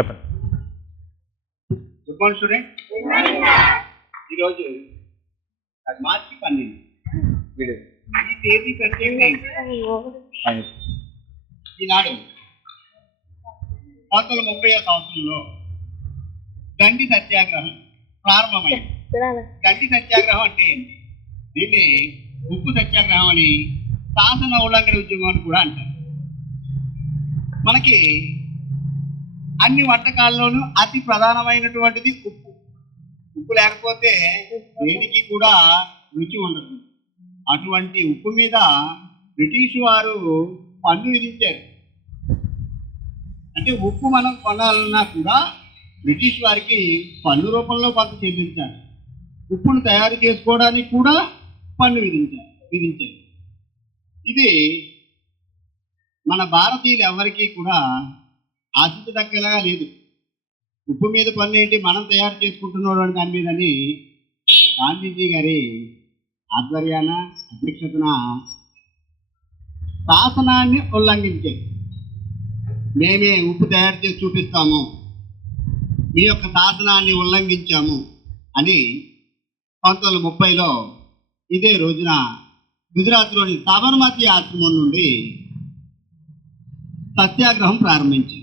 చెప్పండి. Good morning student ఈరోజు అది మార్చి పన్నెండు. వీడియో. ఈ తేదీ ప్రత్యేకత ఏంటి? ఈనాడు పంతొమ్మిది ముప్పై సంవత్సరంలో దండి సత్యాగ్రహం ప్రారంభమైంది. దండి సత్యాగ్రహం అంటే ఏంటి? దీన్ని ఉప్పు సత్యాగ్రహం అని శాసన ఉల్లంఘన ఉద్యమం అని కూడా అంటారు. మనకి అన్ని వంటకాల్లోనూ అతి ప్రధానమైనటువంటిది ఉప్పు. ఉప్పు లేకపోతే దేనికి కూడా రుచి ఉండదు. అటువంటి ఉప్పు మీద బ్రిటిష్ వారు పన్ను విధించారు. అంటే ఉప్పు మనం కొనాలన్నా కూడా బ్రిటిష్ వారికి పన్ను రూపంలో కొంత చెల్లించారు ఉప్పును తయారు చేసుకోవడానికి కూడా పన్ను విధించారు విధించారు. ఇది మన భారతీయులు ఎవరికీ కూడా ఆశించదగ్గలా లేదు. ఉప్పు మీద పన్ను ఏంటి? మనం తయారు చేసుకుంటున్నాడు దాని మీదని గాంధీజీ గారి ఆధ్వర్యాన అధ్యక్షతన శాసనాన్ని ఉల్లంఘించారు. మేమే ఉప్పు తయారు చేసి చూపిస్తాము. మీ యొక్క శాసనాన్ని ఉల్లంఘించాము అని పంతొమ్మిది ముప్పైలో ఇదే రోజున గుజరాత్లోని సాబర్మతి ఆశ్రమం నుండి సత్యాగ్రహం ప్రారంభించింది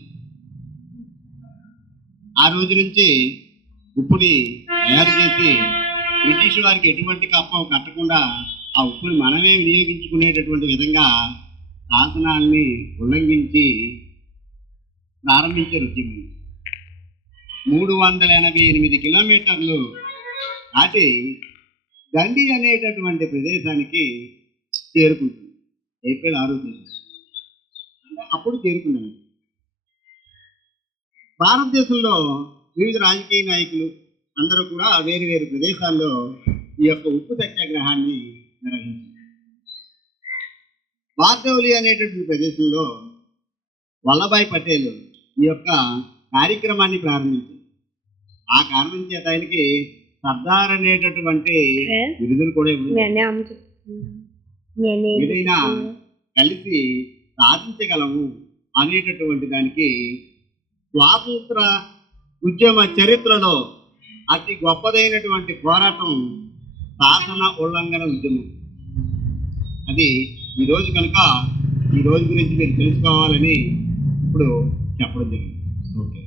రోజు నుంచి ఉప్పుని తయారు చేసి బ్రిటిష్ వారికి ఎటువంటి కప్పం కట్టకుండా ఆ ఉప్పుని మనమే వినియోగించుకునేటటువంటి విధంగా శాసనాల్ని ఉల్లంఘించి ప్రారంభించారు ఉద్యమం. మూడు వందల ఎనభై ఎనిమిది కిలోమీటర్లు దాటి దండి అనేటటువంటి ప్రదేశానికి చేరుకుంటుంది ఏప్రిల్ ఆరో తేదీ. అప్పుడు చేరుకున్నాను భారతదేశంలో వివిధ రాజకీయ నాయకులు అందరూ కూడా వేరు వేరు ప్రదేశాల్లో ఈ యొక్క ఉప్పు సత్యాగ్రహాన్ని నిర్వహించారు. బార్దౌలి అనేటటువంటి ప్రదేశంలో వల్లభాయ్ పటేల్ ఈ యొక్క కార్యక్రమాన్ని ప్రారంభించారు. ఆ కారణం చేత ఆయనకి సర్దార్ అనేటటువంటి బిరుదులు కూడా ఏదైనా కలిసి సాధించగలము అనేటటువంటి దానికి స్వాతంత్ర ఉద్యమ చరిత్రలో అతి గొప్పదైనటువంటి పోరాటం శాసన ఉల్లంఘన ఉద్యమం. అది ఈరోజు కనుక ఈ రోజు గురించి మీరు తెలుసుకోవాలని ఇప్పుడు చెప్పడం జరిగింది. ఓకే.